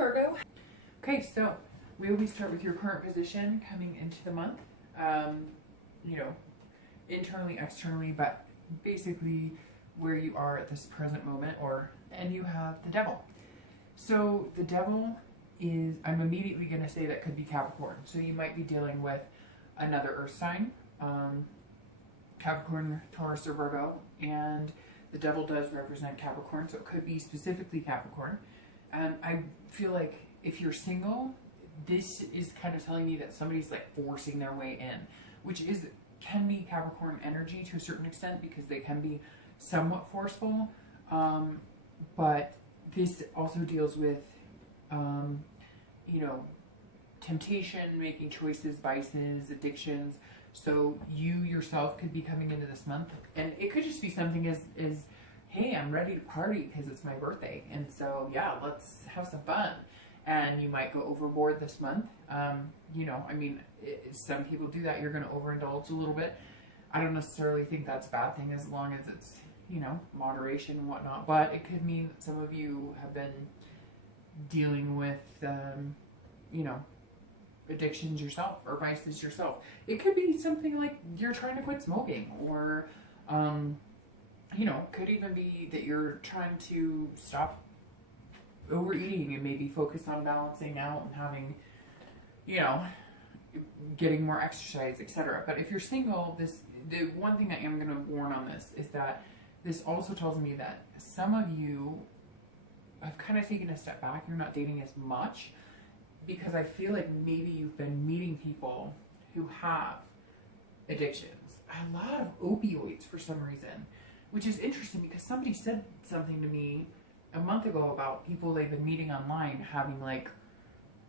Virgo. Okay, so we always start with your current position coming into the month. You know, internally, externally, but basically where you are at this present moment, and you have the devil. So the devil is, I'm immediately going to say that could be Capricorn. So you might be dealing with another earth sign, Capricorn, Taurus, or Virgo, and the devil does represent Capricorn, so it could be specifically Capricorn. And I feel like if you're single, this is kind of telling me that somebody's like forcing their way in, which can be Capricorn energy to a certain extent because they can be somewhat forceful. But this also deals with, you know, temptation, making choices, vices, addictions. So you yourself could be coming into this month, and it could just be something as hey, I'm ready to party because it's my birthday, and so yeah, let's have some fun. And you might go overboard this month. You know, I mean, some people do that. You're going to overindulge a little bit. I don't necessarily think that's a bad thing as long as it's, you know, moderation and whatnot. But it could mean that some of you have been dealing with, you know, addictions yourself or vices yourself. It could be something like you're trying to quit smoking, or, you know, could even be that you're trying to stop overeating and maybe focus on balancing out and having, you know, getting more exercise, etc. But if you're single, the one thing I am going to warn on this is that this also tells me that some of you have kind of taken a step back. You're not dating as much because I feel like maybe you've been meeting people who have addictions. A lot of opioids for some reason, which is interesting because somebody said something to me a month ago about people they've been meeting online having, like,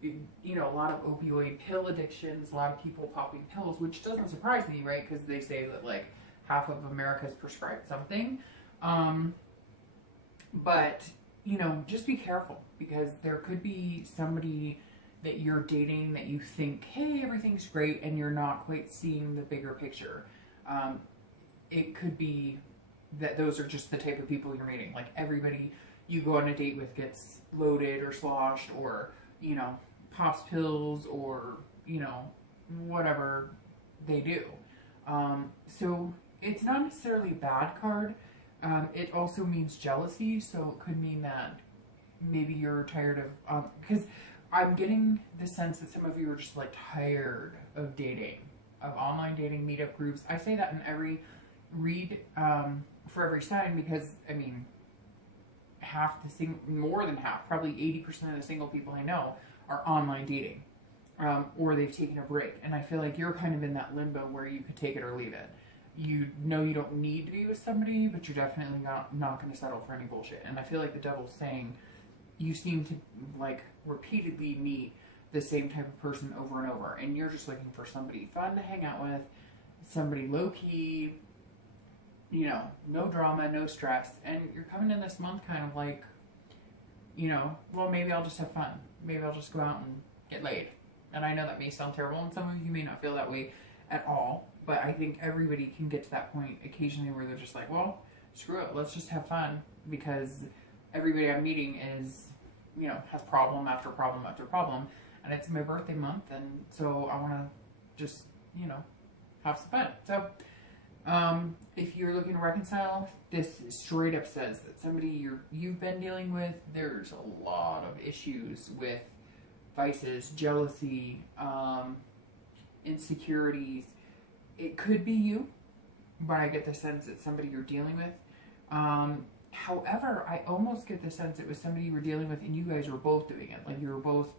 you know, a lot of opioid pill addictions, a lot of people popping pills, which doesn't surprise me, right? Because they say that like half of America's prescribed something. But, you know, just be careful because there could be somebody that you're dating that you think, hey, everything's great, and you're not quite seeing the bigger picture. It could be that those are just the type of people you're meeting. Like everybody you go on a date with gets loaded or sloshed or, you know, pops pills or, you know, whatever they do. So it's not necessarily a bad card. It also means jealousy. So it could mean that maybe you're tired of, because I'm getting the sense that some of you are just like tired of dating, of online dating, meetup groups. I say that in every read, for every sign, because I mean, more than half, probably 80% of the single people I know are online dating, or they've taken a break. And I feel like you're kind of in that limbo where you could take it or leave it. You know you don't need to be with somebody, but you're definitely not going to settle for any bullshit. And I feel like the devil's saying you seem to like repeatedly meet the same type of person over and over, and you're just looking for somebody fun to hang out with, somebody low-key, you know, no drama, no stress. And you're coming in this month kind of like, you know, well, maybe I'll just have fun. Maybe I'll just go out and get laid. And I know that may sound terrible, and some of you may not feel that way at all, but I think everybody can get to that point occasionally where they're just like, well, screw it, let's just have fun, because everybody I'm meeting is, you know, has problem after problem after problem, and it's my birthday month, and so I want to just, you know, have some fun. So if you're looking to reconcile, this straight up says that somebody you've been dealing with, there's a lot of issues with vices, jealousy, insecurities. It could be you, but I get the sense it's somebody you're dealing with. However, I almost get the sense it was somebody you were dealing with and you guys were both doing it. Like you were both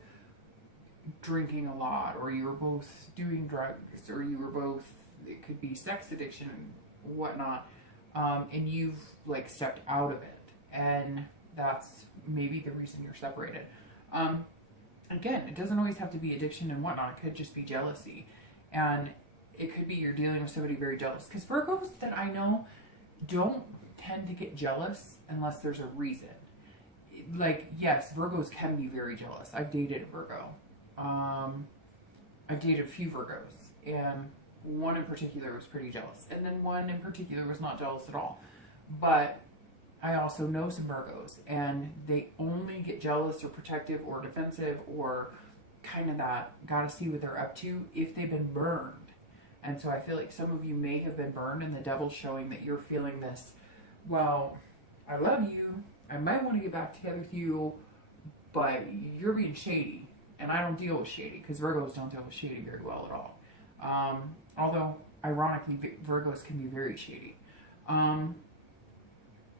drinking a lot, or you were both doing drugs, or you were both, it could be sex addiction and whatnot, and you've like stepped out of it, and that's maybe the reason you're separated. Again, it doesn't always have to be addiction and whatnot. It could just be jealousy, and it could be you're dealing with somebody very jealous, because Virgos that I know don't tend to get jealous unless there's a reason. Like, yes, Virgos can be very jealous. I've dated a Virgo. I've dated a few Virgos, and one in particular was pretty jealous, and then one in particular was not jealous at all. But I also know some Virgos, and they only get jealous or protective or defensive or kind of that gotta see what they're up to if they've been burned. And so I feel like some of you may have been burned, and the devil's showing that you're feeling this, well, I love you, I might want to get back together with you, but you're being shady, and I don't deal with shady, because Virgos don't deal with shady very well at all. Although, ironically, Virgos can be very shady.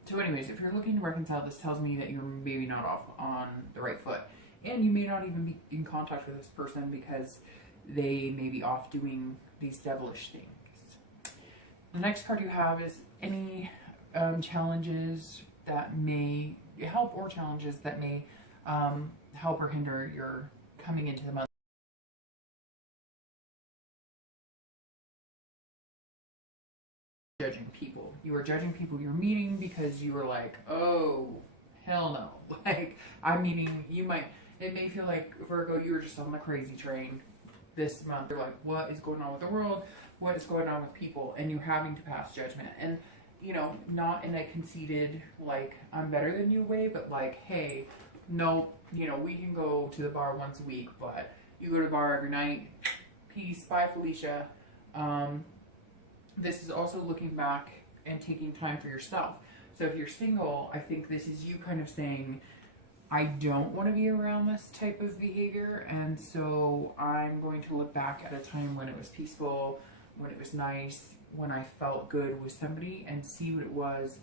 So anyways, if you're looking to reconcile, this tells me that you're maybe not off on the right foot. And you may not even be in contact with this person because they may be off doing these devilish things. The next card you have is any challenges that may help, or challenges that may help or hinder your coming into the month. Judging people. You are judging people you're meeting because you are like, oh, hell no. Like, I'm meeting, it may feel like, Virgo, you were just on the crazy train this month. You're like, what is going on with the world? What is going on with people? And you're having to pass judgment. And, not in a conceited, like, I'm better than you way, but like, hey, no, we can go to the bar once a week, but you go to the bar every night. Peace. Bye, Felicia. This is also looking back and taking time for yourself. So if you're single, I think this is you kind of saying, I don't want to be around this type of behavior, and so I'm going to look back at a time when it was peaceful, when it was nice, when I felt good with somebody, and see what it was,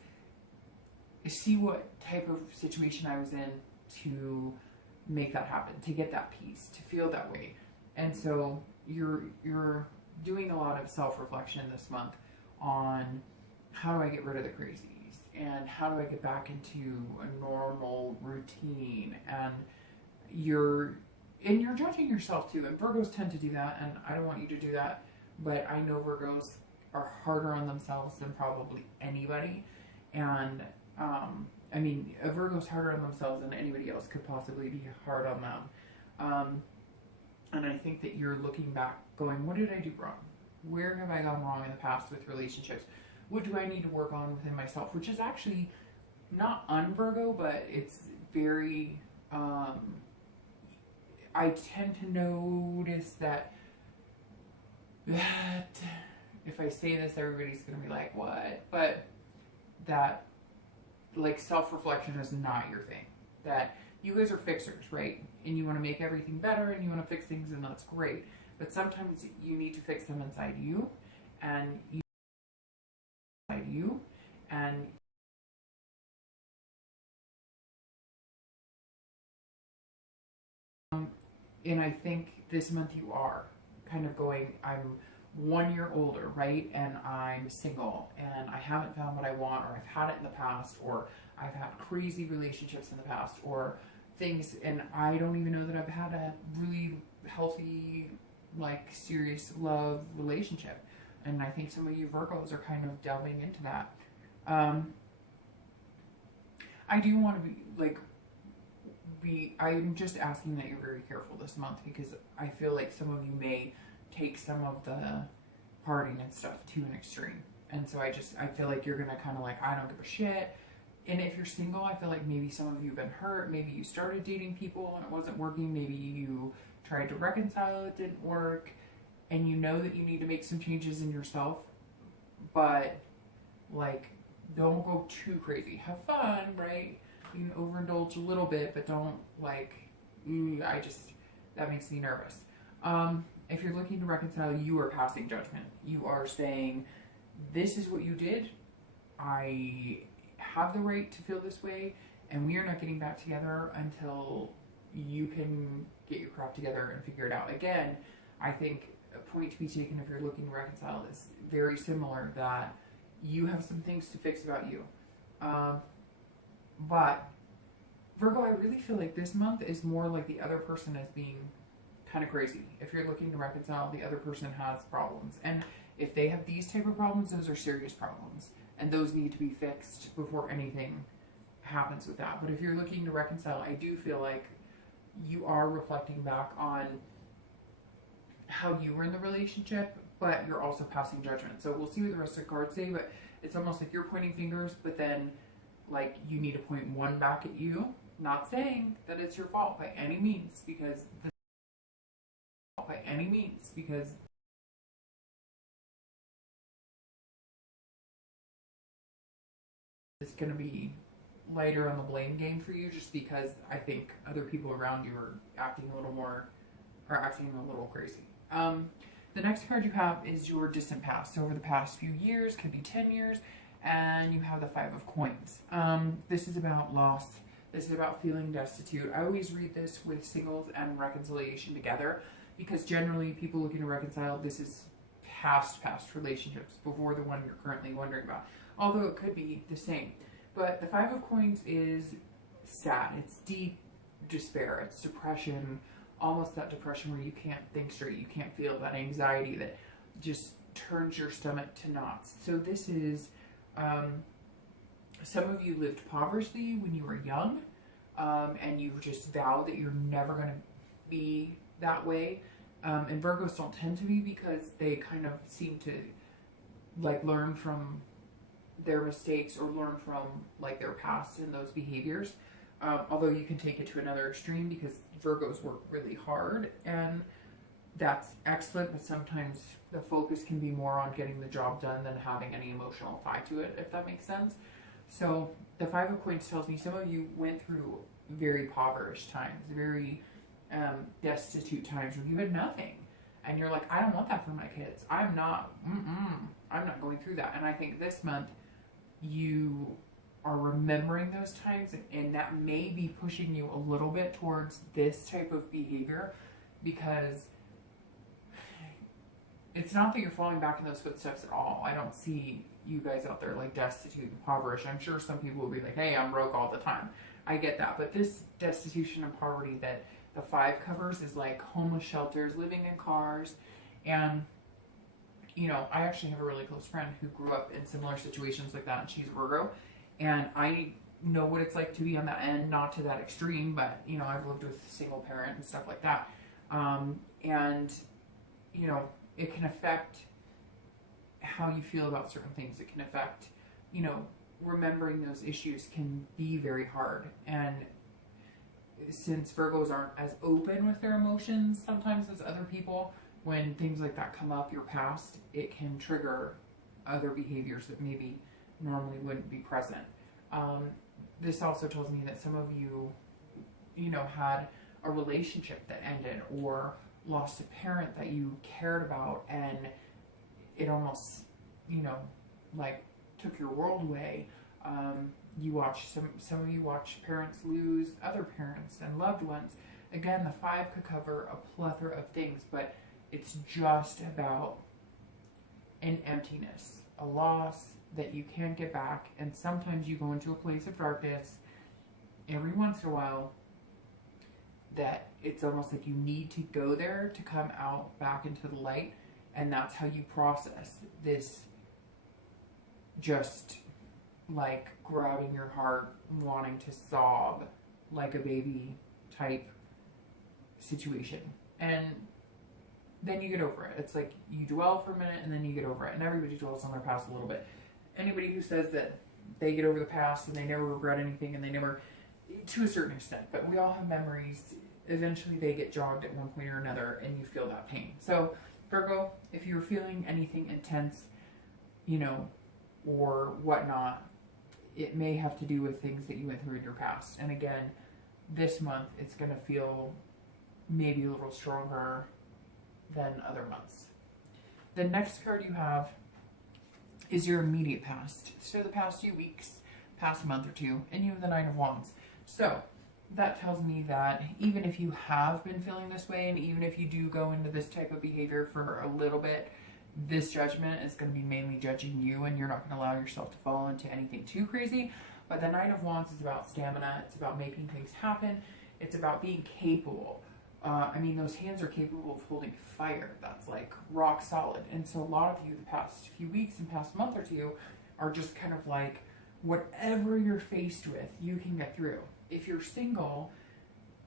see what type of situation I was in to make that happen, to get that peace, to feel that way. And so you're doing a lot of self-reflection this month on how do I get rid of the crazies, and how do I get back into a normal routine, and you're judging yourself too. And Virgos tend to do that, and I don't want you to do that, but I know Virgos are harder on themselves than probably anybody. And I mean, a Virgo's harder on themselves than anybody else could possibly be hard on them. And I think that you're looking back going, what did I do wrong? Where have I gone wrong in the past with relationships? What do I need to work on within myself? Which is actually not un-Virgo, but it's very, I tend to notice that if I say this, everybody's going to be like, what? But that, like, self-reflection is not your thing. That you guys are fixers, right? And you want to make everything better, and you want to fix things, and that's great. But sometimes you need to fix them inside you, and and I think this month you are kind of going, I'm 1 year older, right? And I'm single, and I haven't found what I want, or I've had it in the past, or I've had crazy relationships in the past, or things, and I don't even know that I've had a really healthy, like, serious love relationship. And I think some of you Virgos are kind of delving into that. I do want to I'm just asking that you're very careful this month, because I feel like some of you may take some of the partying and stuff to an extreme. And so I feel like you're going to kind of like, I don't give a shit. And if you're single, I feel like maybe some of you have been hurt. Maybe you started dating people and it wasn't working. Maybe you tried to reconcile, it didn't work. And you know that you need to make some changes in yourself. But, like, don't go too crazy. Have fun, right? You can overindulge a little bit, but don't, like, that makes me nervous. If you're looking to reconcile, you are passing judgment. You are saying, this is what you did. I have the right to feel this way, and we are not getting back together until you can get your crap together and figure it out. Again, I think a point to be taken if you're looking to reconcile is very similar, that you have some things to fix about you. But Virgo, I really feel like this month is more like the other person as being kind of crazy. If you're looking to reconcile, the other person has problems. And if they have these type of problems, those are serious problems. And those need to be fixed before anything happens with that. But if you're looking to reconcile, I do feel like you are reflecting back on how you were in the relationship, but you're also passing judgment. So we'll see what the rest of the cards say, but it's almost like you're pointing fingers, but then, like you need to point one back at you. Not saying that it's your fault by any means, because it's going to be lighter on the blame game for you, just because I think other people around you are acting a little crazy. The next card you have is your distant past. So over the past few years, could be 10 years, and you have the 5 of coins. This is about loss. This is about feeling destitute. I always read this with singles and reconciliation together, because generally people looking to reconcile, this is past relationships before the one you're currently wondering about. Although it could be the same. But the 5 of coins is sad. It's deep despair. It's depression. Almost that depression where you can't think straight. You can't feel that anxiety that just turns your stomach to knots. So this is, some of you lived poverty when you were young, and you just vow that you're never going to be that way. And Virgos don't tend to be, because they kind of seem to like learn from their mistakes or learn from like their past and those behaviors. Although you can take it to another extreme, because Virgos work really hard, and that's excellent, but sometimes the focus can be more on getting the job done than having any emotional tie to it, if that makes sense. So the 5 of coins tells me some of you went through very impoverished times, very destitute times where you had nothing, and you're like, I don't want that for my kids. I'm not going through that. And I think this month you are remembering those times, and that may be pushing you a little bit towards this type of behavior, because it's not that you're falling back in those footsteps at all. I don't see you guys out there like destitute and impoverished. I'm sure some people will be like, hey, I'm broke all the time. I get that. But this destitution and poverty that the 5 covers is like homeless shelters, living in cars. And, you know, I actually have a really close friend who grew up in similar situations like that, and she's Virgo. And I know what it's like to be on that end, not to that extreme, but, you know, I've lived with a single parent and stuff like that. And, you know, it can affect how you feel about certain things. It can affect, you know, remembering those issues can be very hard. And since Virgos aren't as open with their emotions sometimes as other people, when things like that come up, your past, it can trigger other behaviors that maybe normally wouldn't be present. This also tells me that some of you, you know, had a relationship that ended, or lost a parent that you cared about, and it almost, you know, like took your world away. You watch some of you watch parents lose other parents and loved ones. Again, the 5 could cover a plethora of things, but it's just about an emptiness, a loss that you can't get back. And sometimes you go into a place of darkness every once in a while that it's almost like you need to go there to come out back into the light. And that's how you process this, just like grabbing your heart, wanting to sob like a baby type situation. And then you get over it. It's like you dwell for a minute and then you get over it. And everybody dwells on their past a little bit. Anybody who says that they get over the past and they never regret anything, and they never, to a certain extent, but we all have memories. Eventually they get jogged at one point or another, and you feel that pain. So Virgo, if you're feeling anything intense, you know, or whatnot, it may have to do with things that you went through in your past. And again, this month it's going to feel maybe a little stronger than other months. The next card you have is your immediate past. So the past few weeks, past month or two, and you have the 9 of Wands. So that tells me that even if you have been feeling this way, and even if you do go into this type of behavior for a little bit, this judgment is going to be mainly judging you, and you're not going to allow yourself to fall into anything too crazy. But the 9 of Wands is about stamina. It's about making things happen. It's about being capable. I mean, those hands are capable of holding fire. That's like rock solid. And so a lot of you the past few weeks and past month or two are just kind of like, whatever you're faced with, you can get through. If you're single,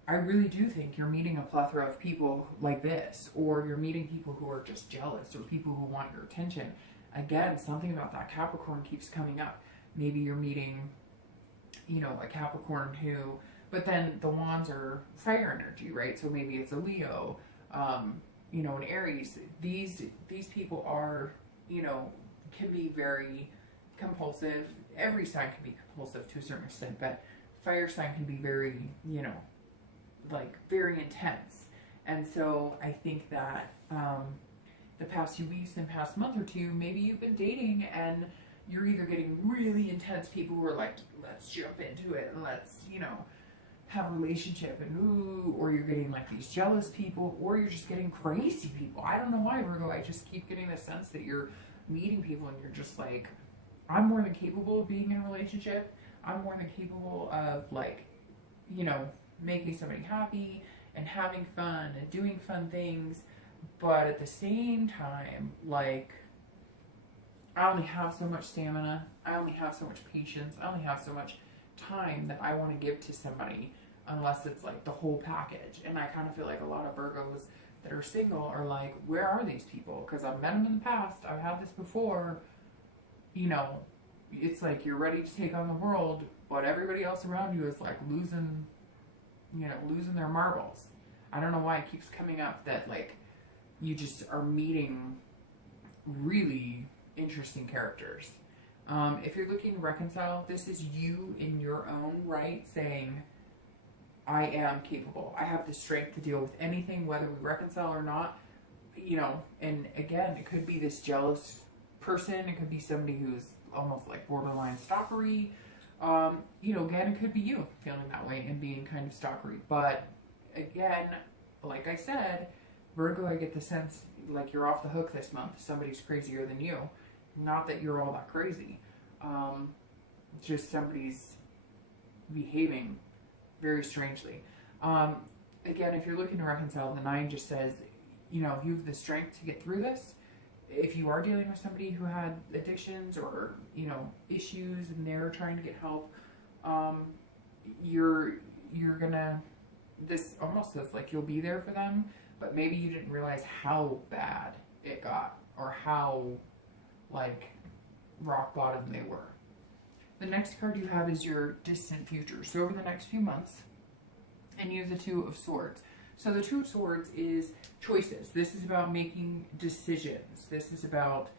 I really do think you're meeting a plethora of people like this, or you're meeting people who are just jealous, or people who want your attention. Again, something about that Capricorn keeps coming up. Maybe you're meeting you know, a Capricorn who, but then the wands are fire energy, right? So maybe it's a Leo, you know, an Aries. These people are, you know, can be very compulsive. Every sign can be compulsive to a certain extent, but fire sign can be very, you know, like very intense. And so I think that the past few weeks and past month or two, maybe you've been dating and you're either getting really intense people who are like, let's jump into it and let's, you know, have a relationship and ooh, or you're getting like these jealous people, or you're just getting crazy people. I don't know why, Virgo. I just keep getting the sense that you're meeting people and you're just like, I'm more than capable of being in a relationship. I'm more than capable of, like, you know, making somebody happy and having fun and doing fun things. But at the same time, like, I only have so much stamina. I only have so much patience. I only have so much time that I want to give to somebody, unless it's like the whole package. And I kind of feel like a lot of Virgos that are single are like, where are these people? Because I've met them in the past. I've had this before. You know, it's like you're ready to take on the world, but everybody else around you is like losing, you know, losing their marbles. I don't know why it keeps coming up that like you just are meeting really interesting characters. If you're looking to reconcile, this is you in your own right saying, I am capable. I have the strength to deal with anything, whether we reconcile or not. You know, and again, it could be this jealous person. It could be somebody who's almost like borderline stalkery. You know, again, it could be you feeling that way and being kind of stalkery. But again, like I said, Virgo, I get the sense like you're off the hook this month. Somebody's crazier than you. Not that you're all that crazy. Just somebody's behaving very strangely. Again, if you're looking to reconcile, the 9 just says, you know, you have the strength to get through this. If you are dealing with somebody who had addictions or, you know, issues and they're trying to get help, you're gonna, this almost says like you'll be there for them, but maybe you didn't realize how bad it got or how like rock bottom they were. The next card you have is your distant future. So over the next few months, and you have the 2 of Swords. So the 2 of Swords is choices. This is about making decisions. This is about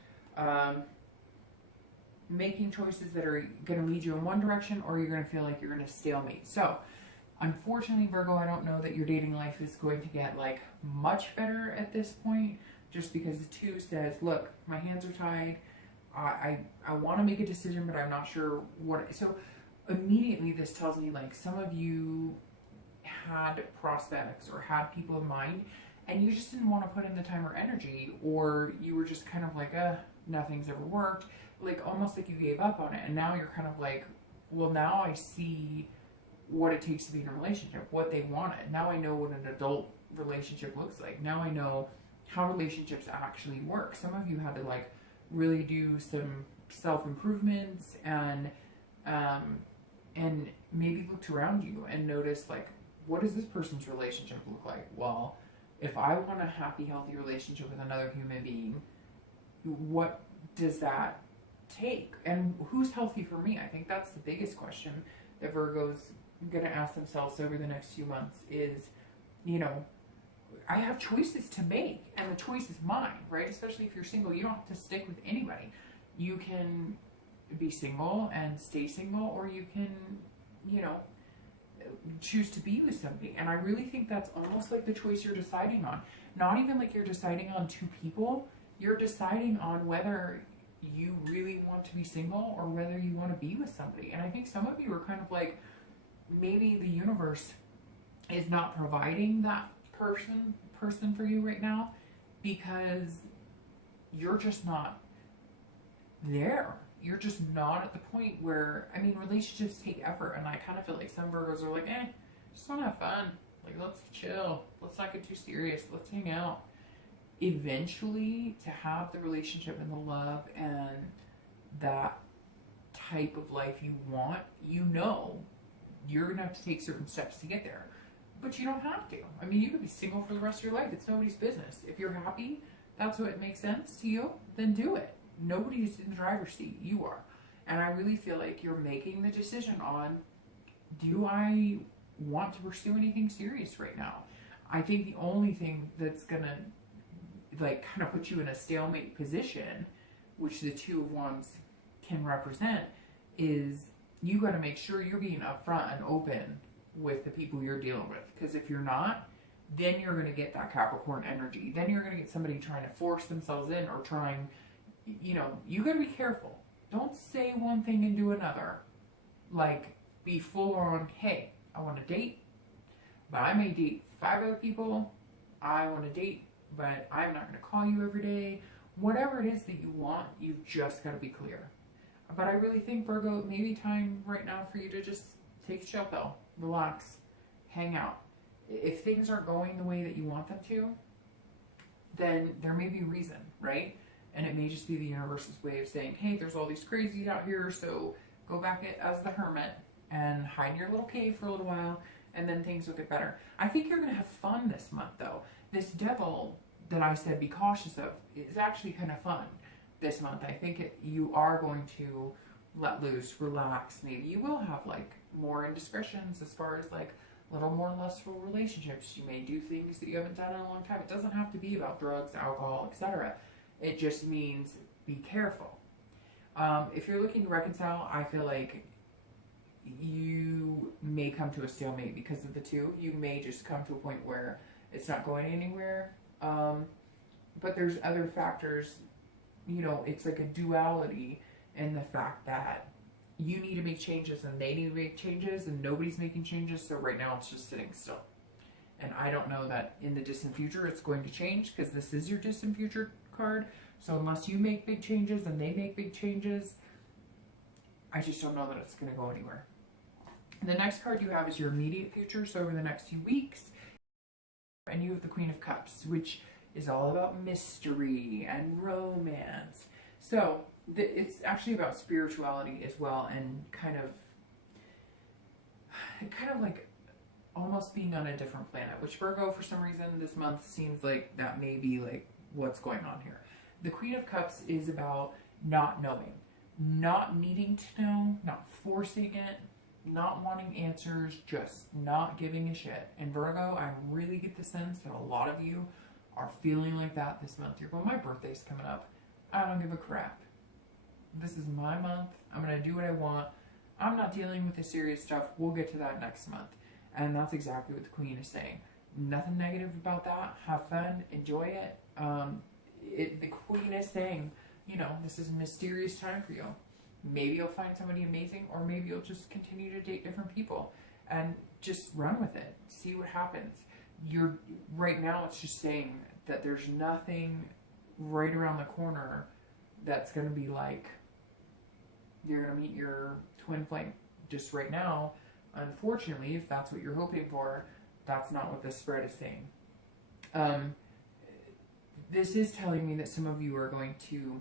making choices that are going to lead you in one direction, or you're going to feel like you're going to stalemate. So unfortunately, Virgo, I don't know that your dating life is going to get like much better at this point, just because the 2 says, look, my hands are tied. I want to make a decision, but I'm not sure what. So immediately this tells me like some of you had prospects or had people in mind and you just didn't want to put in the time or energy, or you were just kind of like, nothing's ever worked. Like almost like you gave up on it. And now you're kind of like, well, now I see what it takes to be in a relationship, what they wanted. Now I know what an adult relationship looks like. Now I know how relationships actually work. Some of you had to like really do some self-improvements and maybe looked around you and noticed like, what does this person's relationship look like? Well, if I want a happy, healthy relationship with another human being, what does that take? And who's healthy for me? I think that's the biggest question that Virgo's going to ask themselves over the next few months is, you know, I have choices to make and the choice is mine, right? Especially if you're single, you don't have to stick with anybody. You can be single and stay single, or you can, you know, choose to be with somebody. And I really think that's almost like the choice you're deciding on. Not even like you're deciding on 2 people. You're deciding on whether you really want to be single or whether you want to be with somebody. And I think some of you are kind of like, maybe the universe is not providing that person for you right now because you're just not there. You're just not at the point where, I mean, relationships take effort, and I kind of feel like some Virgos are like, just want to have fun. Like, let's chill. Let's not get too serious. Let's hang out. Eventually, to have the relationship and the love and that type of life you want, you know, you're going to have to take certain steps to get there. But you don't have to. I mean, you could be single for the rest of your life. It's nobody's business. If you're happy, that's what makes sense to you, then do it. Nobody's in the driver's seat. You are. And I really feel like you're making the decision on do I want to pursue anything serious right now? I think the only thing that's gonna like kind of put you in a stalemate position, which the Two of Wands can represent, is you got to make sure you're being upfront and open with the people you're dealing with. Because if you're not, then you're going to get that Capricorn energy. Then you're going to get somebody trying to force themselves in, or trying, you know, you got to be careful. Don't say one thing and do another. Like, be full on, hey, I want to date, but I may date 5 other people. I want to date, but I'm not going to call you every day. Whatever it is that you want, you've just got to be clear. But I really think, Virgo, it may be time right now for you to just take a chill pill, relax, hang out. If things aren't going the way that you want them to, then there may be a reason, right? And it may just be the universe's way of saying, hey, there's all these crazies out here, so go back as the hermit and hide in your little cave for a little while, and then things will get better. I think you're going to have fun this month, though. This devil that I said be cautious of is actually kind of fun this month. I think you are going to let loose, relax. Maybe you will have like more indiscretions as far as like a little more lustful relationships. You may do things that you haven't done in a long time. It doesn't have to be about drugs, alcohol, etc. It just means be careful. If you're looking to reconcile, I feel like you may come to a stalemate because of the two. You may just come to a point where it's not going anywhere. But there's other factors. You know, it's like a duality in the fact that you need to make changes and they need to make changes and nobody's making changes. So right now it's just sitting still. And I don't know that in the distant future it's going to change, because this is your distant future card. So unless you make big changes and they make big changes, I just don't know that it's going to go anywhere. The next card you have is your immediate future. So over the next few weeks, and you have the Queen of Cups, which is all about mystery and romance. So it's actually about spirituality as well, and kind of like almost being on a different planet, which Virgo, for some reason this month seems like that may be like what's going on here. The Queen of Cups is about not knowing, not needing to know, not forcing it, not wanting answers, just not giving a shit. And Virgo, I really get the sense that a lot of you are feeling like that this month. You're going, my birthday's coming up. I don't give a crap. This is my month. I'm going to do what I want. I'm not dealing with the serious stuff. We'll get to that next month. And that's exactly what the Queen is saying. Nothing negative about that. Have fun. Enjoy it. The Queen is saying, you know, this is a mysterious time for you. Maybe you'll find somebody amazing, or maybe you'll just continue to date different people and just run with it. See what happens. Right now it's just saying that there's nothing right around the corner that's going to be like you're going to meet your twin flame. Just right now, unfortunately, if that's what you're hoping for, that's not what this spread is saying. This is telling me that some of you are going to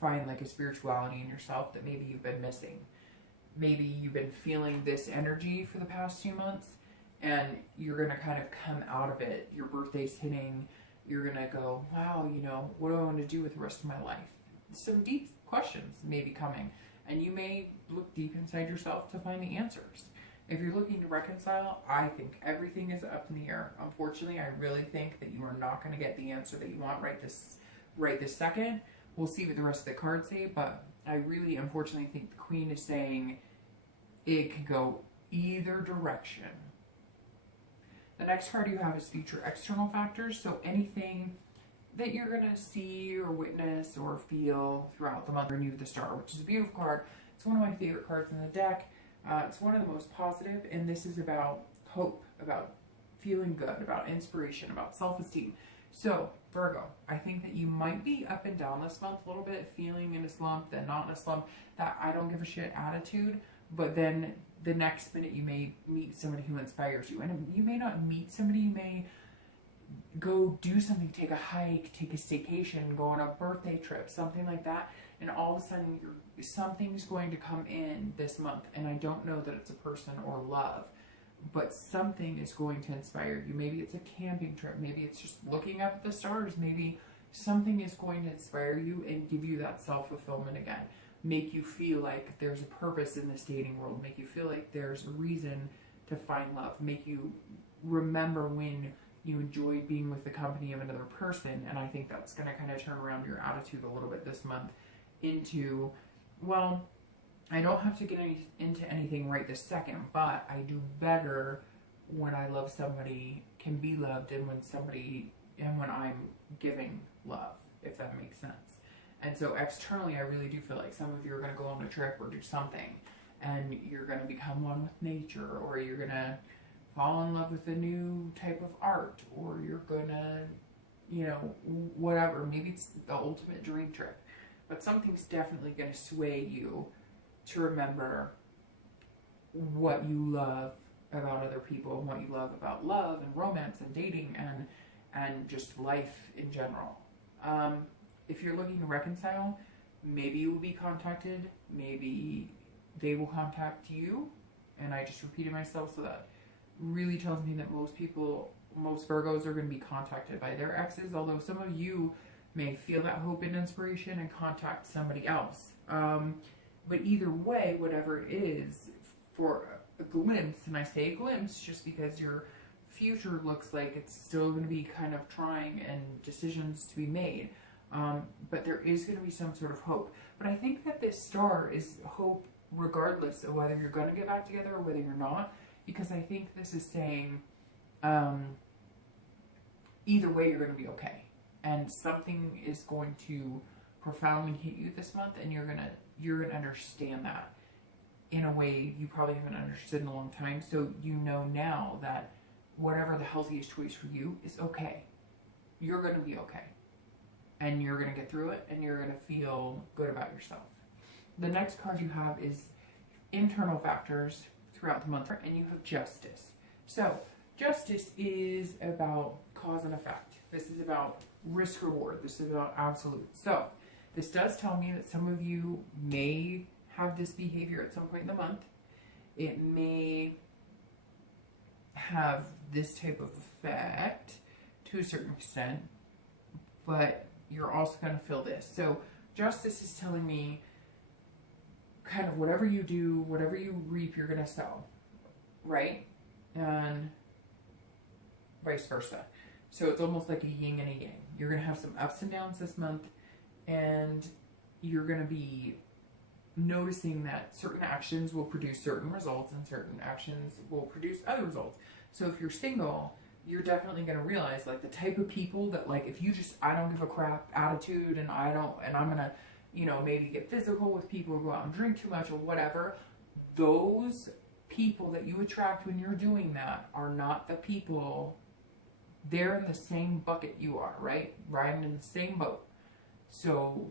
find like a spirituality in yourself that maybe you've been missing. Maybe you've been feeling this energy for the past few months, and you're going to kind of come out of it. Your birthday's hitting. You're going to go, wow, you know, what do I want to do with the rest of my life? Some deep questions may be coming, and you may look deep inside yourself to find the answers. If you're looking to reconcile, I think everything is up in the air. Unfortunately, I really think that you are not going to get the answer that you want right this second. We'll see what the rest of the cards say, but I really, unfortunately, think the Queen is saying it could go either direction. The next card you have is future external factors. So anything that you're going to see or witness or feel throughout the month. Renew the Star, which is a beautiful card. It's one of my favorite cards in the deck. It's one of the most positive, and this is about hope, about feeling good, about inspiration, about self-esteem. So, Virgo, I think that you might be up and down this month a little bit, feeling in a slump, then not in a slump, that I don't give a shit attitude, but then the next minute you may meet somebody who inspires you. And you may not meet somebody, you may go do something, take a hike, take a staycation, go on a birthday trip, something like that, and all of a sudden something's going to come in this month, and I don't know that it's a person or love, but something is going to inspire you. Maybe it's a camping trip, maybe it's just looking up at the stars, maybe something is going to inspire you and give you that self-fulfillment again. make you feel like there's a purpose in this dating world, make you feel like there's a reason to find love, make you remember when you enjoyed being with the company of another person. And I think that's going to kind of turn around your attitude a little bit this month into, well, I don't have to get into anything right this second, but I do better when I love somebody, can be loved, and when I'm giving love, if that makes sense. And so externally, I really do feel like some of you are going to go on a trip or do something, and you're going to become one with nature, or you're going to fall in love with a new type of art, or you're going to, you know, whatever. Maybe it's the ultimate dream trip, but something's definitely going to sway you to remember what you love about other people and what you love about love and romance and dating and just life in general. If you're looking to reconcile, maybe you will be contacted, maybe they will contact you, and I just repeated myself, so that really tells me that most Virgos are going to be contacted by their exes, although some of you may feel that hope and inspiration and contact somebody else. But either way, whatever it is, for a glimpse, and I say a glimpse just because your future looks like it's still going to be kind of trying and decisions to be made. But there is going to be some sort of hope. But I think that this star is hope regardless of whether you're going to get back together or whether you're not. Because I think this is saying either way you're going to be okay. And something is going to profoundly hit you this month, and you're gonna understand that in a way you probably haven't understood in a long time. So you know now that whatever the healthiest choice for you is okay. You're going to be okay. And you're going to get through it, and you're going to feel good about yourself. The next card you have is internal factors throughout the month, and you have justice. So justice is about cause and effect. This is about risk reward. This is about absolute. So this does tell me that some of you may have this behavior at some point in the month. It may have this type of effect to a certain extent, but you're also going to feel this. So justice is telling me kind of whatever you do, whatever you reap, you're going to sow, right? And vice versa. So it's almost like a yin and a yang. You're going to have some ups and downs this month, and you're going to be noticing that certain actions will produce certain results and certain actions will produce other results. So if you're single, you're definitely going to realize, like, the type of people that, like, if you just, I don't give a crap attitude, and I'm going to, you know, maybe get physical with people or go out and drink too much or whatever, those people that you attract when you're doing that are not the people. They're in the same bucket you are, right? Riding in the same boat. So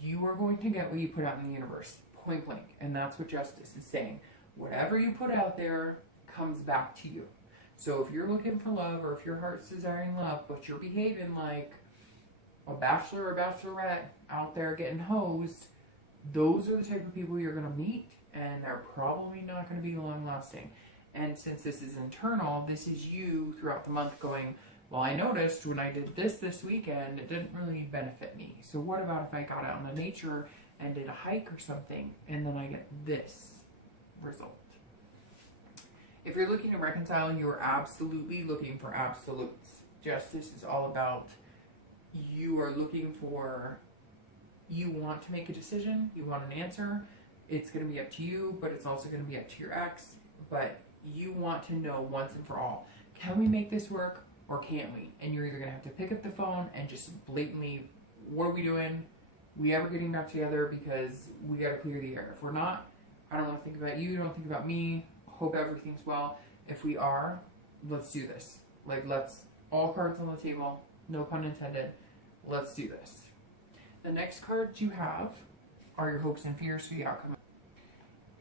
you are going to get what you put out in the universe, point blank. And that's what justice is saying. Whatever you put out there comes back to you. So if you're looking for love, or if your heart's desiring love, but you're behaving like a bachelor or bachelorette out there getting hosed, those are the type of people you're going to meet, and they're probably not going to be long lasting. And since this is internal, this is you throughout the month going, well, I noticed when I did this weekend, it didn't really benefit me. So what about if I got out into nature and did a hike or something, and then I get this result? If you're looking to reconcile, you are absolutely looking for absolutes. Justice is all about, you are looking for, you want to make a decision, you want an answer. It's going to be up to you, but it's also going to be up to your ex. But you want to know once and for all, can we make this work or can't we? And you're either going to have to pick up the phone and just blatantly, what are we doing? We ever getting back together, because we got to clear the air. If we're not, I don't want to think about you, don't think about me, hope everything's well. If we are, let's do this. Like, let's, all cards on the table, no pun intended, let's do this. The next cards you have are your hopes and fears for the outcome.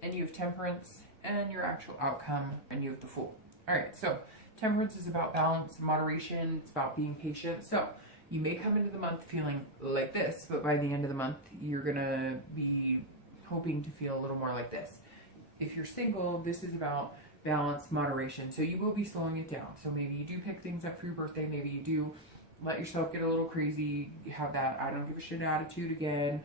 And you have temperance and your actual outcome, and you have the Fool. All right, so temperance is about balance, moderation. It's about being patient. So you may come into the month feeling like this, but by the end of the month, you're going to be hoping to feel a little more like this. If you're single, this is about balance, moderation. So you will be slowing it down. So maybe you do pick things up for your birthday. Maybe you do let yourself get a little crazy, have that I don't give a shit attitude again.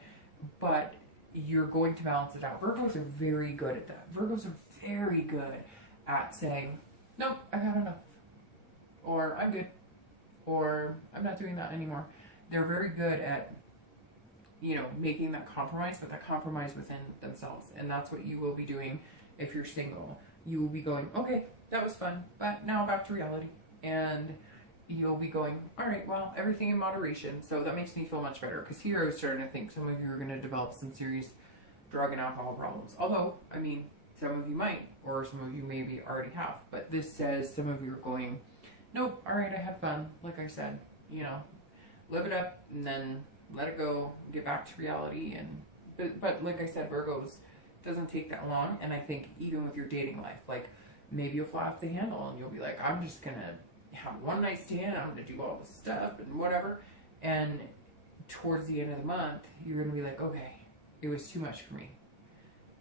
But you're going to balance it out. Virgos are very good at that. Virgos are very good at saying, nope, I've had enough. Or I'm good. Or I'm not doing that anymore. They're very good at, you know, making that compromise, but that compromise within themselves. And that's what you will be doing if you're single. You will be going, okay, that was fun, but now back to reality. And you'll be going, all right, well, everything in moderation. So that makes me feel much better, because here I was starting to think some of you are going to develop some serious drug and alcohol problems. Although, I mean, some of you might, or some of you maybe already have. But this says some of you are going, nope, all right, I had fun. Like I said, you know, live it up and then let it go, get back to reality. And but like I said, Virgos, doesn't take that long. And I think even with your dating life, like maybe you'll fly off the handle and you'll be like, I'm just gonna have one night stand, I'm gonna do all this stuff and whatever. And towards the end of the month, you're gonna be like, okay, it was too much for me.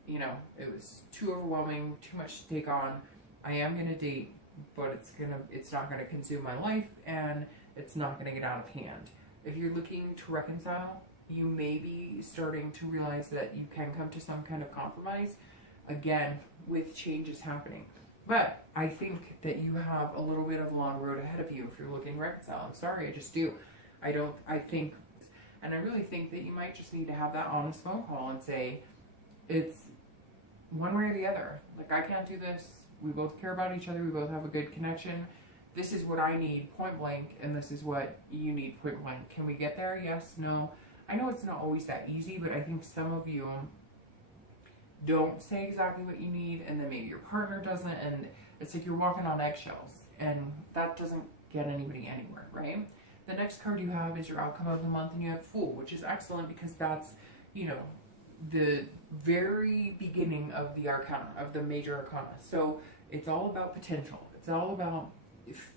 You know, it was too overwhelming, too much to take on. I am gonna date, but it's not gonna consume my life, and it's not gonna get out of hand. If you're looking to reconcile, you may be starting to realize that you can come to some kind of compromise, again, with changes happening. But I think that you have a little bit of a long road ahead of you if you're looking to reconcile. I'm sorry, I just do. I really think that you might just need to have that honest phone call and say, it's one way or the other. Like, I can't do this. We both care about each other. We both have a good connection. This is what I need, point blank, and this is what you need, point blank. Can we get there? Yes, no. I know it's not always that easy, but I think some of you don't say exactly what you need, and then maybe your partner doesn't, and it's like you're walking on eggshells, and that doesn't get anybody anywhere, right? The next card you have is your outcome of the month, and you have Fool, which is excellent because that's, you know, the very beginning of the arcana, of the major arcana. So it's all about potential. It's all about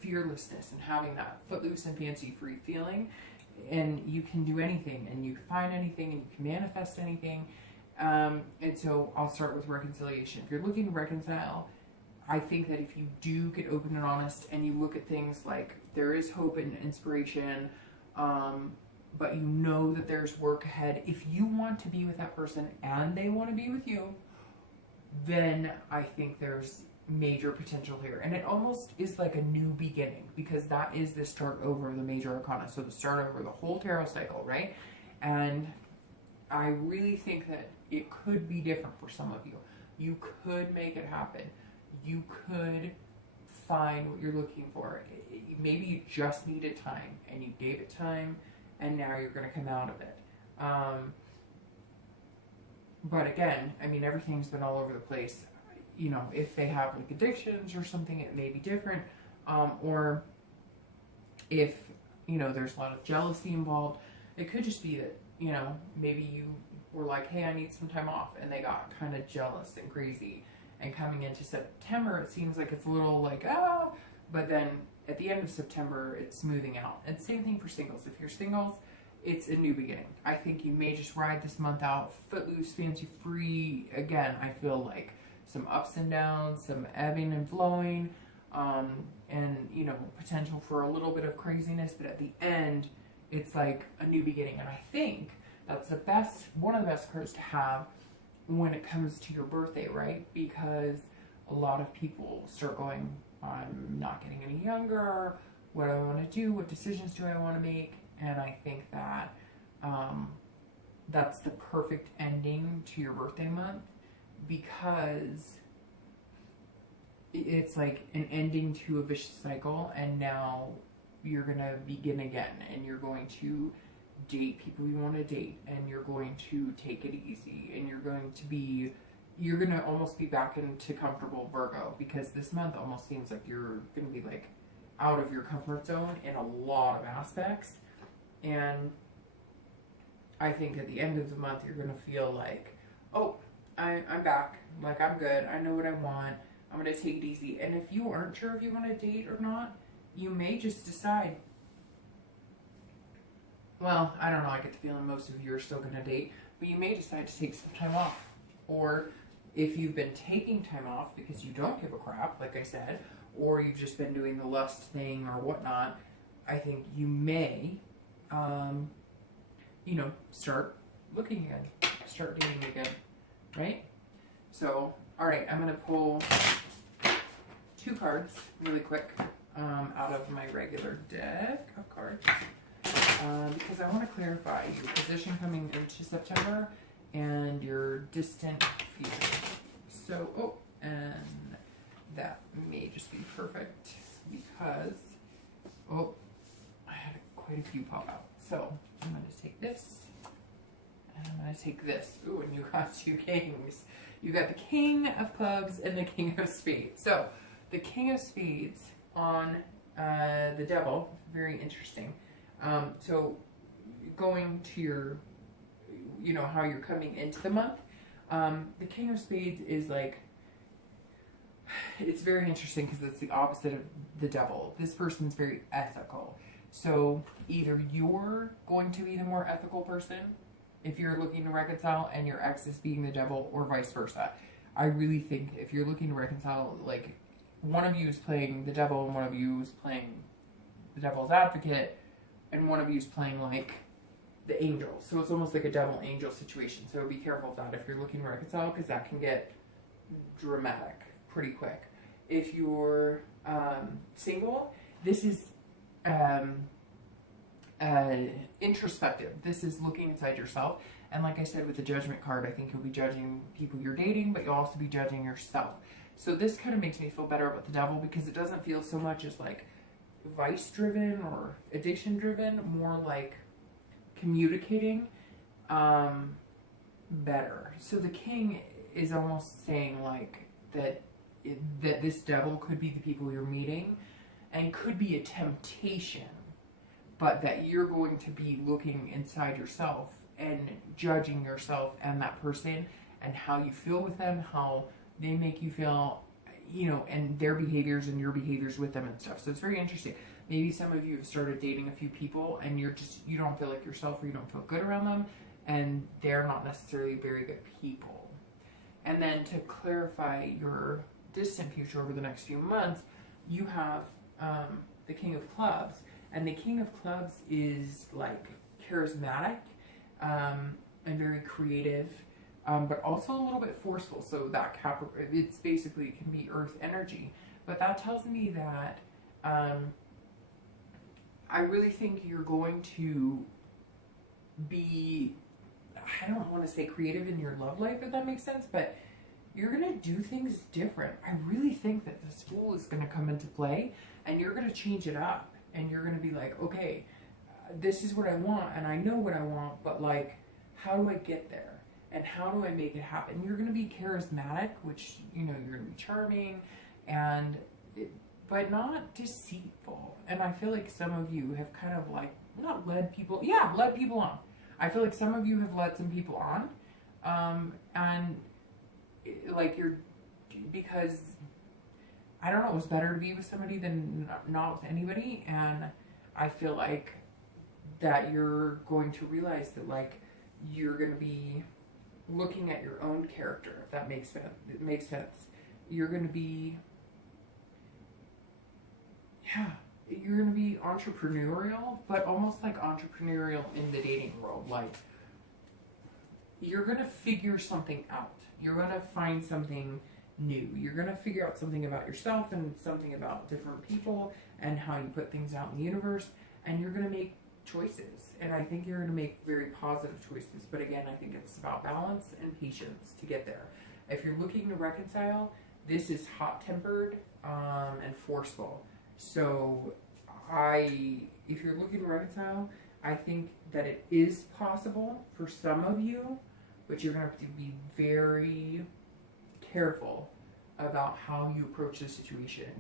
fearlessness and having that footloose and fancy-free feeling, and you can do anything, and you can find anything, and you can manifest anything. And so I'll start with reconciliation. If you're looking to reconcile, I think that if you do get open and honest and you look at things like there is hope and inspiration, but you know that there's work ahead. If you want to be with that person and they want to be with you, then I think there's major potential here. And it almost is like a new beginning, because that is the start over of the major arcana. So the start over the whole tarot cycle, right? And I really think that it could be different for some of you. You could make it happen. You could find what you're looking for. Maybe you just needed time, and you gave it time, and now you're going to come out of it. But again, I mean, everything's been all over the place. You know, if they have like addictions or something, it may be different. Or if, you know, there's a lot of jealousy involved, it could just be that, you know, maybe you were like, hey, I need some time off, and they got kind of jealous and crazy. And coming into September, it seems like it's a little like, but then at the end of September, it's smoothing out. And same thing for singles. If you're singles, it's a new beginning. I think you may just ride this month out footloose, fancy free. Again, I feel like some ups and downs, some ebbing and flowing, and, you know, potential for a little bit of craziness. But at the end, it's like a new beginning. And I think that's one of the best cards to have when it comes to your birthday, right? Because a lot of people start going, I'm not getting any younger. What do I want to do? What decisions do I want to make? And I think that that's the perfect ending to your birthday month, because it's like an ending to a vicious cycle, and now you're going to begin again, and you're going to date people you want to date, and you're going to take it easy, and you're going to almost be back into comfortable Virgo, because this month almost seems like you're going to be like out of your comfort zone in a lot of aspects. And I think at the end of the month, you're going to feel like, oh, I'm back. Like, I'm good. I know what I want. I'm going to take it easy. And if you aren't sure if you want to date or not, you may just decide, well, I don't know. I get the feeling most of you are still going to date, but you may decide to take some time off. Or if you've been taking time off because you don't give a crap, like I said, or you've just been doing the lust thing or whatnot, I think you may, you know, start looking again. start dating again, right? So, all right, I'm going to pull 2 cards really quick out of my regular deck of cards because I want to clarify your position coming into September and your distant future. So, oh, and that may just be perfect because, oh, I had quite a few pop out. So I'm going to take this and I'm going to take this. Ooh, and you got 2 kings. You got the King of Clubs and the King of Spades. So the King of Spades on the Devil, very interesting. So going to your, you know, how you're coming into the month, the King of Spades is like, it's very interesting because it's the opposite of the Devil. This person's very ethical. So either you're going to be the more ethical person if you're looking to reconcile and your ex is being the Devil, or vice versa. I really think if you're looking to reconcile, like, one of you is playing the Devil and one of you is playing the Devil's advocate and one of you is playing like the angel. So it's almost like a Devil angel situation. So be careful of that if you're looking to reconcile, because that can get dramatic pretty quick. If you're single, this is introspective. This is looking inside yourself. And like I said with the Judgment card, I think you'll be judging people you're dating, but you'll also be judging yourself. So this kind of makes me feel better about the Devil because it doesn't feel so much as like vice driven or addiction driven, more like communicating better. So the King is almost saying like that this Devil could be the people you're meeting and could be a temptation, but that you're going to be looking inside yourself and judging yourself and that person and how you feel with them, how they make you feel, you know, and their behaviors and your behaviors with them and stuff. So it's very interesting. Maybe some of you have started dating a few people and you don't feel like yourself, or you don't feel good around them, and they're not necessarily very good people. And then to clarify your distant future over the next few months, you have the King of Clubs, and the King of Clubs is like charismatic and very creative, but also a little bit forceful. So that it's basically, it can be earth energy, but that tells me that I really think you're going to be, I don't want to say creative in your love life, if that makes sense, but you're going to do things different. I really think that the Fool is going to come into play and you're going to change it up, and you're going to be like, okay, this is what I want and I know what I want, but like, how do I get there? And how do I make it happen? You're going to be charismatic, which, you know, you're going to be charming, and but not deceitful. And I feel like some of you have kind of like, not led people, led people on. I feel like some of you have led some people on, and like because I don't know, it was better to be with somebody than not with anybody. And I feel like that you're going to realize that like you're going to be looking at your own character, if that makes sense. It makes sense. You're going to be, you're going to be entrepreneurial, but almost like entrepreneurial in the dating world. Like, you're going to figure something out. You're going to find something new. You're going to figure out something about yourself and something about different people and how you put things out in the universe. And you're going to make choices. And I think you're going to make very positive choices. But again, I think it's about balance and patience to get there. If you're looking to reconcile, this is hot-tempered and forceful. So if you're looking to reconcile, I think that it is possible for some of you, but you're going to have to be very careful about how you approach the situation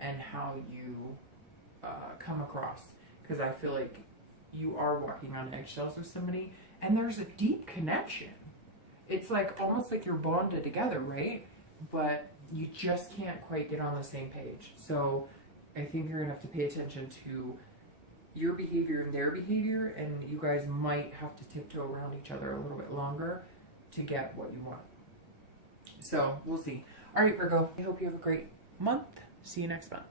and how you come across. Because I feel like you are walking on eggshells with somebody, and there's a deep connection. It's like almost like you're bonded together, right? But you just can't quite get on the same page. So I think you're going to have to pay attention to your behavior and their behavior, and you guys might have to tiptoe around each other a little bit longer to get what you want. So we'll see. All right, Virgo, I hope you have a great month. See you next month.